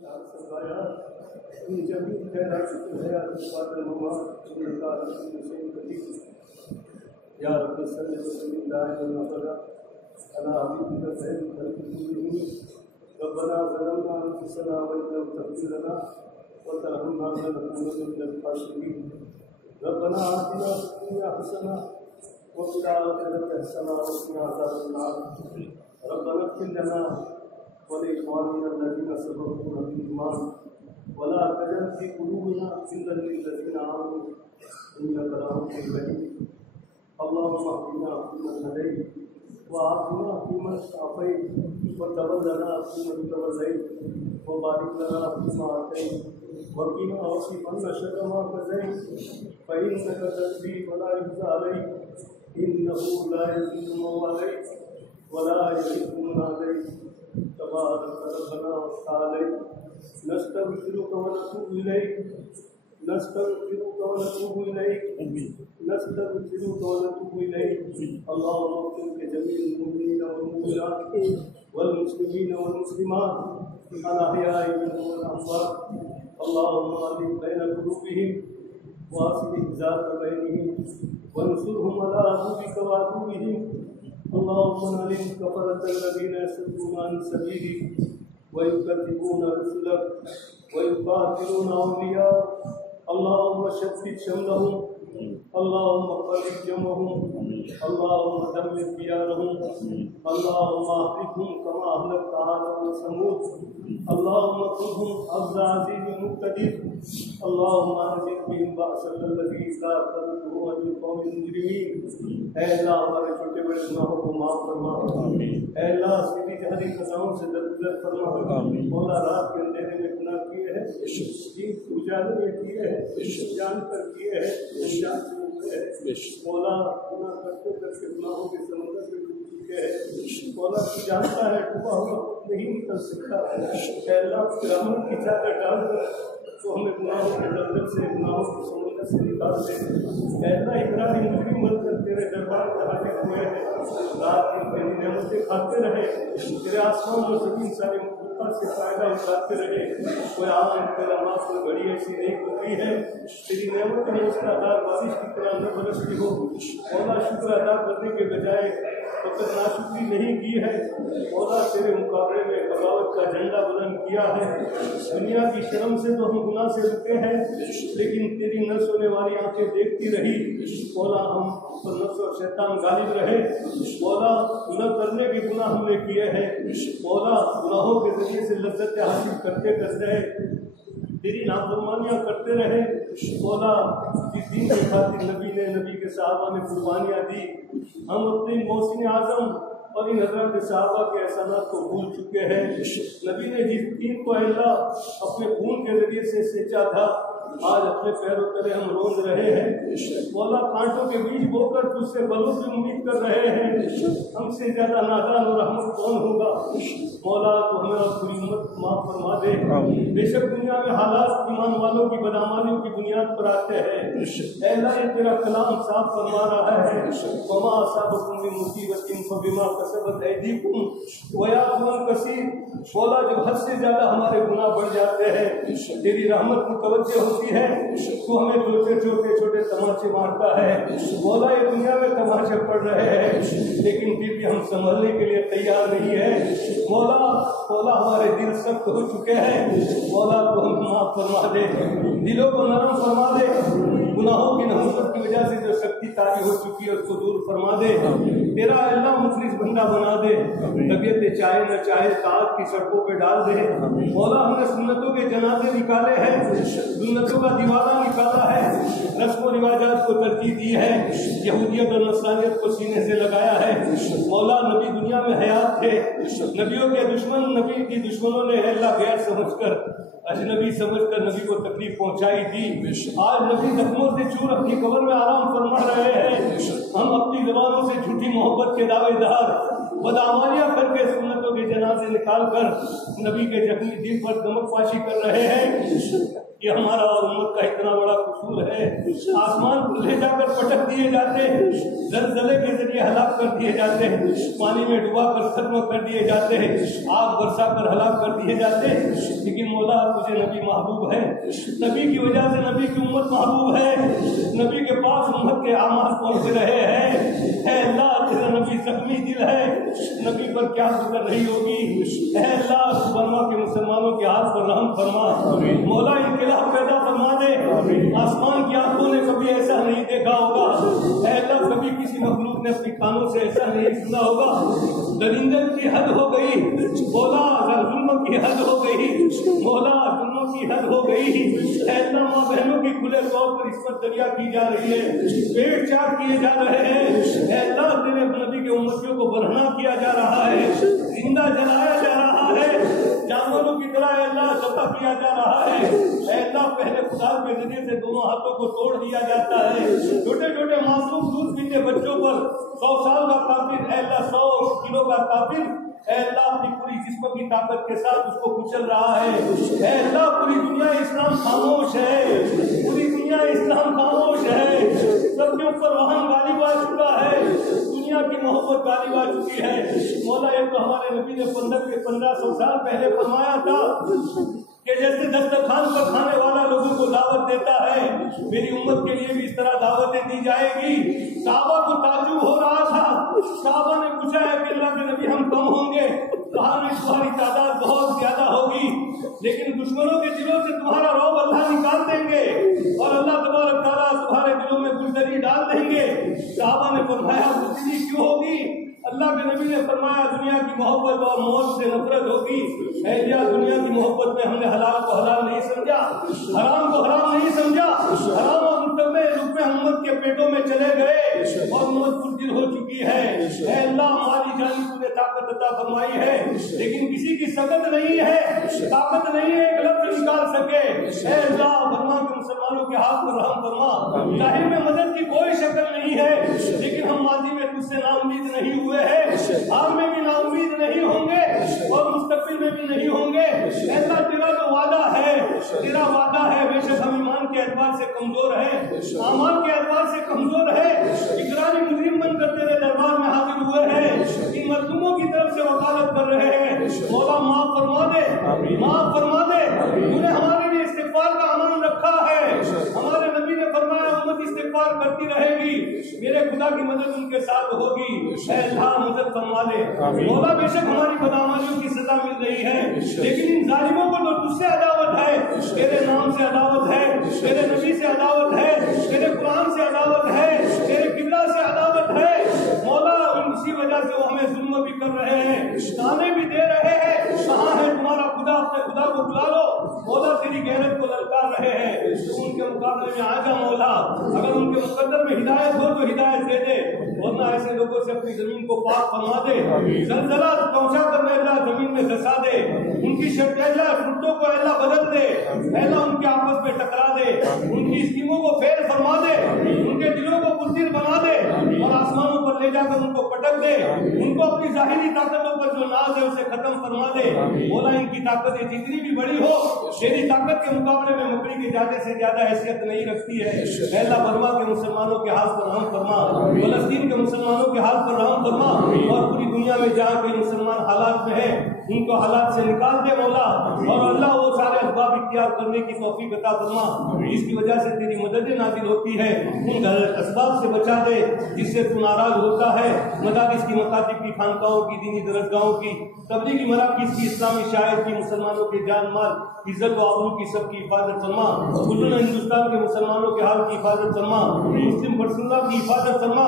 سرمایہ ان جمیل خیرات الحیات بعد الممات انکا رسول حسین قدیر یا رب صلی وسلم دائما ابدا على حبیبک خیر خلق کلہم ربنا ظلمنا انفسنا وان لم تغفر لنا وترحمنا لنكونن من الخاسرين ربنا آتنا في الدنيا حسنة وفي الآخرة حسنة وقنا عذاب النار ربنا اغفر لنا ولإخواننا الذين سبقونا بالإيمان ولا تجعل في قلوبنا غلا للذين آمنوا إنك رؤوف رحيم اللهم اهدنا فيمن هديت وعافنا فيمن عافيت وتولنا فيمن توليت وبارك لنا فيما آتيت وقنا واصرف عنا شر ما قضيت فإنك تقضي ولا يقضى عليك إنه لا يذل من واليت ولا يعز من عاديت تبارك ربنا وتعالى نستغفرك ونتوب إليك نستغفرك ونتوب إليك نستغفرك ونتوب إليك اللهم اغفر لجميع المؤمنين والمؤمنات والمسلمين والمسلمات الأحياء منهم والأموات اللهم ألف بين قلوبهم وأصلح ذات بينهم وانصرهم على عدوك وعدوهم اللهم نعلم كفرة الذين يصدون عن سبيلك ويكذبون رسلك ويقاتلون أولياءك اللهم شتت شملهم اللهم فرق جمعهم اللهم دمر ديارهم اللهم اهلكهم كما أهلكت عادا وثمود اللهم كنهم أخذ عزيز مقتدر اللهم أنزل بهم بأسك الذي لا تردته عن القوم المجرمين اے اللہ ہمارے چھوٹے بڑے گناہوں کو معاف فرما اے اللہ سیدھی جہری قضاؤں سے درگزر فرما مولا رات کے اندھیرے میں گناہ کیے ہیں دین اجالے میں کیے ہیں جان کر کیے ہیں جان سے ہے مولا گناہ کرتے کرتے گناہوں کے سمندر میں ڈوب چکے ہیں مولا تو جانتا ہے ڈوبا ہوا نہیں نکل سکتا اے اللہ رحمت کی چادر ڈال کر تو ہمیں گناہوں کے دلدل سے گناہوں کے سمندر سے نکال دے اے اللہ ابراہیم نبی مل کر تیرے دربار میں حاضر ہوئے ہیں رات کی تیری نعمتیں کھاتے رہے تیرے آسمان و زمین سارے مخلوقات سے فائدہ اٹھاتے رہے کوئی عام انتظامات کوئی گھڑی ایسی نہیں گزری ہے تیری نعمت نے اس کا دار بارش کی طرح نہ برستی ہو مولا شکر ادا کرنے کے بجائے فقط ناشکری نہیں کی ہے مولا تیرے مقابلے میں بغاوت کا جھنڈا بلند کیا ہے دنیا کی شرم سے تو ہم گناہ سے رکے ہیں لیکن تیری نہ سونے والی آنکھیں دیکھتی رہی مولا ہم پر نفس اور شیطان غالب رہے مولا نہ کرنے کے گناہ ہم نے کیے ہیں مولا گناہوں کے ذریعے سے لذت حاصل کرتے کرتے تیری نافرمانیاں کرتے رہے مولا جس دین کے خاطر نبی نے نبی کے صحابہ نے قربانیاں دی ہم اپنے محسن اعظم اور ان حضرت صحابہ کے احسانات کو بھول چکے ہیں نبی نے جس دین کو اللہ اپنے خون کے ذریعے سے سینچا تھا آج اپنے پیروں تلے ہم روند رہے ہیں مولا کانٹوں کے بیج بو کر تجھ سے بلوں سے امید کر رہے ہیں ہم سے زیادہ نادان اور رحمت کون ہوگا مولا تو ہمیں اور پوری امت معاف فرما دے بے شک دنیا میں حالات ایمان والوں کی بدعمالیوں کی بنیاد پر آتے ہیں اے اللہ یہ تیرا کلام صاف فرما رہا ہے وما اصابکم من مصیبت فبما کسبت ایدیکم ویعفو عن کثیر مولا جب حد سے زیادہ ہمارے گناہ بڑھ جاتے ہیں تیری رحمت متوجہ ہوتی ہے تو ہمیں چھوٹے چھوٹے تماچے مارتا ہے مولا یہ دنیا میں تماچے پڑ رہے ہیں لیکن پھر بھی ہم سنبھلنے کے لیے تیار نہیں ہے مولا ہمارے دل سخت ہو چکے ہیں مولا کو ہم معاف فرما دے دلوں کو نرم فرما دے گناہوں کی نحوست کی وجہ سے جو سختی طاری ہو چکی ہے اس کو دور فرما دے تیرا اللہ مخلص بندہ بنا دے طبیعت چاہے نہ چاہے طاعت کی سڑکوں پہ ڈال دے مولا ہم نے سنتوں کے جنازے نکالے ہیں سنتوں کا دیوالہ نکالا ہے رسم و رواجات کو ترجیح دی ہے یہودیت اور نصرانیت کو سینے سے لگایا ہے مولا نبی دنیا میں حیات تھے نبیوں کے دشمن نبی کی دشمنوں نے اللہ غیر سمجھ کر اجنبی سمجھ کر نبی کو تکلیف پہنچائی تھی آج نبی زخموں سے چور اپنی قبر میں آرام فرما رہے ہیں ہم اپنی زبانوں سے جھوٹی محبت کے دعوے دار بدعمالیاں کر کے سنتوں کے جنازے نکال کر نبی کے زخمی دل پر دمک پاشی کر رہے ہیں یہ ہمارا اور امت کا اتنا بڑا قصور ہے. آسمان پر لے جا کر پٹک دیے جاتے ہیں, زلزلے کے ذریعے ہلاک کر دیے جاتے ہیں, پانی میں ڈبا کر ختم کر دیے جاتے ہیں, آگ برسا کر ہلاک کر دیے جاتے ہیں. لیکن مولا تجھے نبی محبوب ہے, نبی کی وجہ سے نبی کی امت محبوب ہے, نبی کے پاس امت کے اعمال پہنچ رہے ہیں. اے اللہ تیرا نبی زخمی دل ہے, نبی پر کیا فکر رہی ہوگی. اے اللہ برما کے مسلمانوں کے ہاتھ پر رحم فرما, مولا انقلاب پیدا فرما دے. آسمان کی آنکھوں نے کبھی ایسا نہیں دیکھا ہوگا. اے اللہ کبھی کسی مخلوق نے اپنی کانوں سے ایسا نہیں سنا ہوگا. درندے کی حد ہو گئی مولا, ظلم کی حد ہو گئی مولا, ظلم کی حد ہو گئی. اے اللہ ماں بہنوں کی کھلے طور پر اس پر دریا کی جا رہی ہے, پیٹ چاک کیے جا رہے ہیں. اے اللہ تیرے نبی کے امتیوں کو برہنہ کیا جا رہا ہے, زندہ جلایا جا رہا ہے, جانوروں کی طرح اے اللہ ذبح کیا جا رہا ہے. اے اللہ پہلے خدا کے ذریعے سے دونوں ہاتھوں کو توڑ دیا جاتا ہے. چھوٹے چھوٹے معصوم دودھ پیتے بچوں پر 100 سال کا کافر, اے اللہ 100 کلو کا کافر, اے اللہ اپنی پوری جسم کی طاقت کے ساتھ اس کو کچل رہا ہے. اے اللہ پوری دنیا اسلام خاموش ہے, پوری دنیا اسلام خاموش ہے. سب کے اوپر وہاں غالب آ چکا ہے, دنیا کی محبت غالب آ چکی ہے. مولا یہ تو ہمارے نبی نے 1500 سال پہلے فرمایا تھا کہ جیسے دسترخوان پر کھانے والا لوگوں کو دعوت دیتا ہے, میری امت کے لیے بھی اس طرح دعوتیں دی جائے گی. صحابہ کو تعجب ہو رہا تھا, صحابہ نے پوچھا ہے کہ اللہ کے نبی ہم کم ہوں گے, کہا میں تمہاری تعداد بہت زیادہ ہوگی, لیکن دشمنوں کے دلوں سے تمہارا رعب اللہ نکال دیں گے اور اللہ تبارک تعالیٰ تمہارے دلوں میں بزدلی ڈال دیں گے. صحابہ نے فرمایا بزدلی کیوں ہوگی؟ اللہ کے نبی نے فرمایا دنیا کی محبت اور موت سے نفرت ہوگی. اے اللہ دنیا کی محبت میں ہم نے حلال کو حلال نہیں سمجھا, حرام کو حرام نہیں سمجھا, حرام اور مطلبے رقبے امت کے پیٹوں میں چلے گئے اور امت بزدل ہو چکی ہے. اے اللہ ہماری جان کو نے طاقت عطا فرمائی ہے, لیکن کسی کی سکت نہیں ہے, طاقت نہیں ہے ایک لفظ نکال سکے. اے اللہ برما کے مسلمانوں کے ہاتھ پر رحم فرما. ظاہر میں مدد کی کوئی شکل نہیں ہے, لیکن ہم ماضی میں تجھ سے نا امید نہیں ہوئے ہیں, حال میں بھی نا امید نہیں ہوں گے اور مستقبل میں بھی نہیں ہوں گے. ایسا تیرا جو وعدہ ہے, تیرا وعدہ ہے, بے شک ہم ایمان کے اعتبار سے کمزور ہیں, اعمال کے اعتبار سے کمزور ہے, اقراری مجرم بن کر تیرے دربار میں حاضر ہوئے ہیں, ان مظلوموں کی طرف سے وکالت کر رہے ہیں. مولا معاف فرما دے, معاف فرما دے. تو نے ہمارے لیے استغفار کا امان رکھا ہے, ہمارے نبی نے فرمایا امت استغفار کرتی رہے گی, میرے خدا کی مدد ان کے ساتھ ہوگی. اے اللہ مدد فرما دے. مولا بے شک ہماری بدعمالیوں کی سزا مل رہی ہے, لیکن ان ظالموں کو تو تجھ سے عداوت ہے, تیرے نام سے عداوت ہے, تیرے نبی سے عداوت ہے, تیرے قرآن سے عداوت ہے, تیرے قبلہ سے عداوت ہے. مولا اسی وجہ سے وہ ہمیں ظلم بھی کر رہے ہیں, تانے بھی دے رہے ہیں. کہاں ہے تمہارا خدا؟ اپنے خدا کو بلا لو. مولا تیری غیرت کو للکار رہے ہیں, تو ان کے مقابلے میں آ جا مولا. اگر ان کے مقدر میں ہدایت ہو تو ہدایت دے دے, ورنہ ایسے لوگوں سے اپنی زمین کو پاک فرما دے. زلزلہ پہنچا کر اللہ زمین میں دھسا دے, ان کی اللہ ٹوٹوں کو اللہ بدل دے, اللہ ان کے آپس میں ٹکرا دے, ان کی اسکیموں کو فیل فرما دے, ان کے دلوں کو بزدل بنا دے اور آسمانوں پر لے جا کر ان کو پٹک دے. ان کو اپنی ظاہری طاقتوں پر جو ناز ہے اسے ختم فرما دے. مولا ان کی طاقتیں جتنی بھی بڑی ہو, تیری طاقت کے مقابلے میں مکڑی کے زیادہ سے زیادہ حیثیت نہیں رکھتی ہے. اے اللہ برما کے مسلمانوں کے ہاتھ پر رحم فرما, فلسطین کے مسلمانوں کے ہاتھ پر رحم فرما, اور پوری دنیا میں جہاں کے مسلمان حالات میں ہیں ان کو حالات سے نکال دے مولا. اور اللہ وہ سارے اسباب اختیار کرنے کی توفیق عطا فرما جس کی وجہ سے تیری مدد نازل ہوتی ہے. ان اسباب سے بچا دے جس سے تو ناراض ہوتا ہے. مدارس کی, مکاتب کی, خانقاہوں کی, دینی درسگاہوں کی, تبلیغی مراکز کی, اسلامی شاعر کی, مسلمانوں کے جان مال, عزت و آبرو کی سب کی حفاظت فرما. خصوصاً ہندوستان کے مسلمانوں کے حال کی حفاظت فرما, مسلم پرسنلہ کی حفاظت فرما,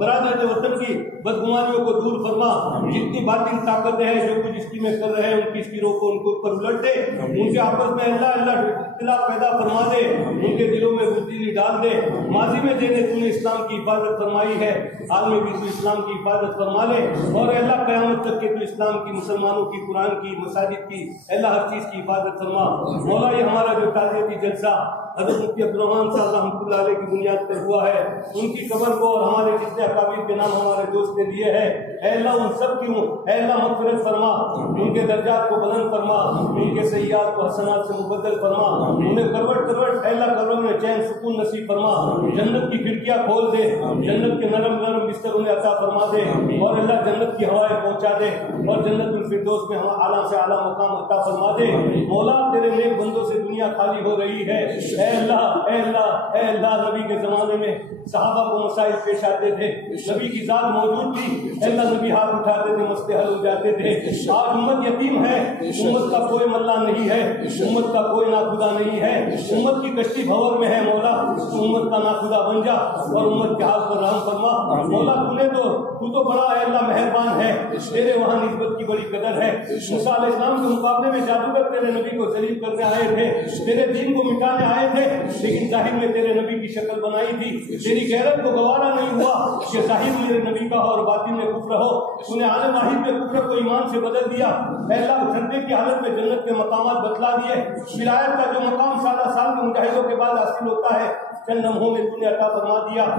برادر وطن کی بدگمانیوں کو دور فرما. جتنی باطل طاقتیں ہیں جو کچھ اس کی میں کر رہے ہیں ان کی اسکیروں کو ان کے اوپر الٹ دے, ان کے آپس میں اللہ اختلاف پیدا فرما دے, ان کے دلوں میں بزدلی ڈال دے. ماضی میں جنہیں تو نے اسلام کی حفاظت فرمائی ہے, حال میں بھی تو اسلام کی حفاظت فرما لے. اور اللہ قیامت تک کے تو اسلام کی, مسلمانوں کی, قرآن کی, مساجد کی, اللہ ہر چیز کی حفاظت فرما. مولا یہ ہمارا جو تعزیتی جلسہ حضرت مفتی عبدالرحمان صاحب رحمۃ اللہ علیہ کی بنیاد پر ہوا ہے، ان کی قبر کو اور ہمارے جتنے اکابر کے نام ہمارے دوست نے دیے ہیں، اے اللہ ان سب کی اے اللہ مغفرت فرما، ان کے درجات کو بلند فرما، ان کے سیئات کو حسنات سے مبدل فرما، انہیں کروٹ اے اللہ قبروں میں چین سکون نصیب فرما، جنت کی کھڑکیاں کھول دے، جنت کے نرم نرم بستر انہیں عطا فرما دے، اور اللہ جنت کی ہوائیں پہنچا دے، اور جنت الفردوس میں ہم اعلیٰ سے اعلیٰ مقام عطا فرما دے۔ مولا تیرے نیک بندوں سے دنیا خالی ہو رہی ہے، اے اللہ اے اللہ اے اللہ، نبی کے زمانے میں صحابہ کو مسائل پیش آتے تھے، نبی کی ذات موجود تھی، اے اللہ نبی ہاتھ اٹھاتے تھے، مسئلے حل ہو جاتے تھے۔ آج امت یتیم ہے، امت کا کوئی ملا نہیں ہے، امت کا کوئی ناخدا نہیں ہے، امت کی کشتی بھور میں ہے، مولا تو امت کا ناخدا بن جا اور امت کے حال پر رحم فرما۔ مولا تو تو بڑا اے اللہ مہربان ہے، تیرے وہاں نسبت کی بڑی قدر ہے۔ موسیٰ علیہ السلام کے مقابلے میں جادوگر تیرے نبی کو ذلیل کرنے آئے تھے، تیرے دین کو مٹانے آئے تھے، لیکن ظاہر میں تیرے نبی کی شکل بنائی تھی، تیری غیرت کو گوارا نہیں ہوا کہ ظاہر میرے نبی کا ہو اور باطن میں کفر ہو۔ تو نے عالم واحد میں کفر کو ایمان سے بدل دیا، اے اللہ جھنڈے کی حالت میں جنت کے مقامات بتلا دیے، ولایت کا جو مقام سالہ سال کے مجاہدوں کے بعد حاصل ہوتا ہے چند لمحوں میں تو نے عطا فرما دیا۔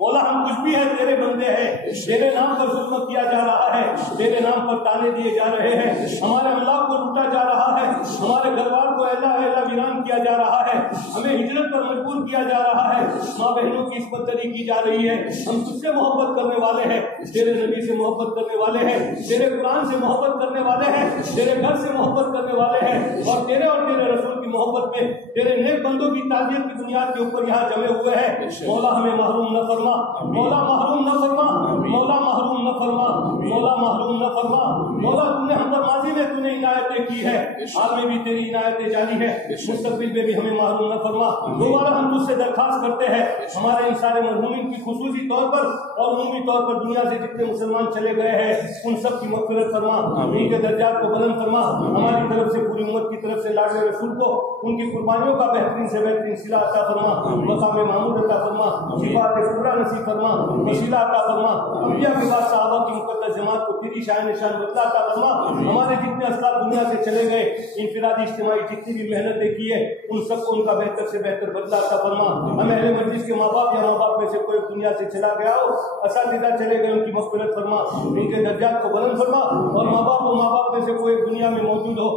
مولا ہم کچھ بھی ہیں، تیرے بندے ہیں، تیرے نام پر ظلم کیا جا رہا ہے، تیرے نام پر تانے دیے جا رہے ہیں، ہمارے املاک کو لوٹا جا رہا ہے، ہمارے گھر بار کو اللہ ویران کیا جا رہا ہے، ہمیں ہجرت پر مجبور کیا جا رہا ہے، ماں بہنوں کی عصمت دری کی جا رہی ہے۔ ہم تجھ سے محبت کرنے والے ہیں، تیرے نبی سے محبت کرنے والے ہیں، تیرے قرآن سے محبت کرنے والے ہیں، تیرے گھر سے محبت کرنے والے ہیں، اور تیرے رسول کی محبت میں تیرے نیک بندوں کی تعزیت کی بنیاد کے اوپر یہاں جمے ہوئے ہیں۔ مولا ہمیں محروم نہ فرما، مولا محروم نہ فرما، مولا محروم نہ فرما، مولا محروم نہ فرما۔ مولا تم نے ہم پر ماضی میں تم نے عنایتیں کی ہے، حال میں بھی تیری عنایتیں جاری ہے، مستقبل میں بھی ہمیں محروم نہ فرما۔ دوبارہ ہم تجھ سے درخواست کرتے ہیں، ہمارے ان سارے مرحومین کی خصوصی طور پر اور عمومی طور پر دنیا سے جتنے مسلمان چلے گئے ہیں ان سب کی مغفرت فرما، ان کے درجات کو بلند فرما، ہماری طرف سے پوری امت کی طرف سے لاڈلے رسول کو ان کی قربانیوں کا بہترین سے بہترین صلہ عطا فرما، مقام محمود عطا فرما، شفاعت کبریٰ نصیب فرما، وسیلہ عطا فرما، انبیاء کے بعد صحابہ کی مقدس جماعت کو تیری شان نشان بدلا عطا فرما۔ ہمارے جتنے اسلاف دنیا سے چلے گئے، انفرادی اجتماعی جتنی بھی محنتیں کی ہیں ان سب کو ان کا بہتر سے بہتر بدلا عطا فرما۔ ہمیں اہل مجلس کے ماں باپ یا ماں باپ میں سے کوئی دنیا سے چلا گیا ہو، اساتذہ چلے گئے، ان کی مغفرت فرما، ان کے درجات کو بلند فرما، اور ماں باپ میں سے کوئی دنیا میں موجود ہو،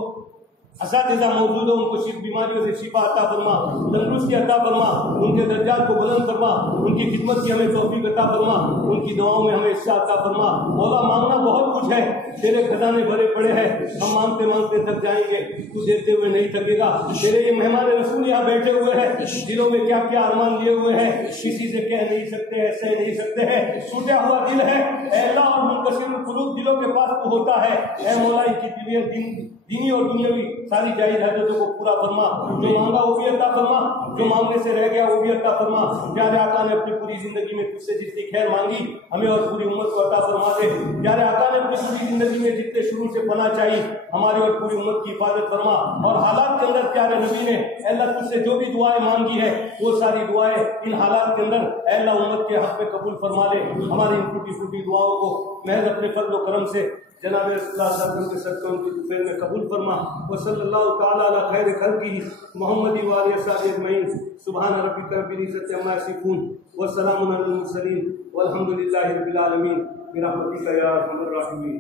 اساتذہ موجود ہو، ان کو صرف بیماریوں سے شفا عطا فرما، تندرستی عطا فرما، ان کے درجات کو بلند فرما، ان کی خدمت کی ہمیں توفیق عطا فرما، ان کی دعاؤں میں ہمیں حصہ عطا فرما۔ مولا مانگنا بہت کچھ ہے، تیرے خزانے بھرے پڑے ہیں، ہم مانگتے مانگتے تھک جائیں گے، تو دیتے ہوئے نہیں تھکے گا۔ تیرے یہ مہمان رسول یہاں بیٹھے ہوئے ہیں، دلوں میں کیا کیا ارمان لیے ہوئے ہیں، کسی سے کہہ نہیں سکتے ہیں، سہ نہیں سکتے ہیں، ٹوٹا ہوا دل ہے، اے اللہ، اور منکسر القلوب دلوں کے پاس تو ہوتا ہے، اے مولا ان کی دینی اور دنیاوی ساری جائز حاجتوں کو پورا فرما، جو مانگا وہ بھی عطا فرما، جو مانگنے سے رہ گیا وہ بھی عطا فرما۔ پیارے آقا نے اپنی پوری زندگی میں تجھ سے جتنی خیر مانگی ہمیں اور پوری امت کو عطا فرما دے۔ پیارے آقا نے اپنی پوری زندگی میں جتنے شروع سے پناہ چاہی ہماری اور پوری امت کی حفاظت فرما، اور حالات کے اندر پیارے نبی نے اے اللہ تجھ سے جو بھی دعائیں مانگی ہے وہ ساری دعائیں ان حالات کے اندر اے اللہ امت کے حق میں قبول فرما لے۔ ہماری ان ٹوٹی پھوٹی دعاؤں کو محض اپنے فضل و کرم سے جناب رسول اللہ صلی اللہ علیہ وسلم کے صدقے ان کی دوپہر میں قبول فرما۔ وصلی اللہ تعالیٰ علی خیر خلقہ محمد و آلہ وصحبہ اجمعین۔ سبحان ربک رب العزۃ عما یصفون وسلام علی المرسلین والحمد للہ رب العالمین برحمتک یا ارحم الراحمین۔